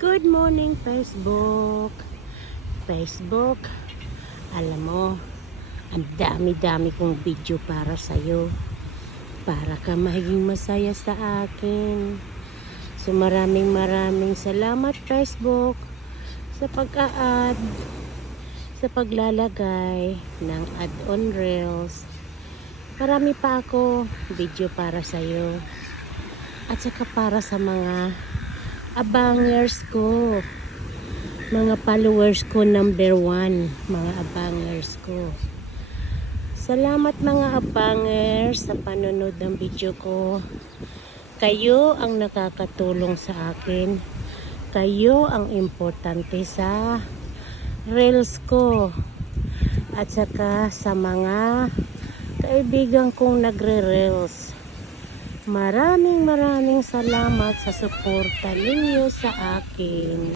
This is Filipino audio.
Good morning, Facebook. Facebook, alam mo, ang dami-dami kong video para sa'yo. Para ka maging masaya sa akin. So maraming salamat, Facebook, sa pag-a-add, sa paglalagay ng add-on reels. Marami pa ako video para sa'yo. At saka para sa mga abangers ko, mga followers ko number 1, mga abangers ko. Salamat mga abangers sa panonood ng video ko. Kayo ang nakakatulong sa akin. Kayo ang importante sa reels ko. At saka sa mga kaibigan kong nagre-reels. Maraming salamat sa suporta ninyo sa akin.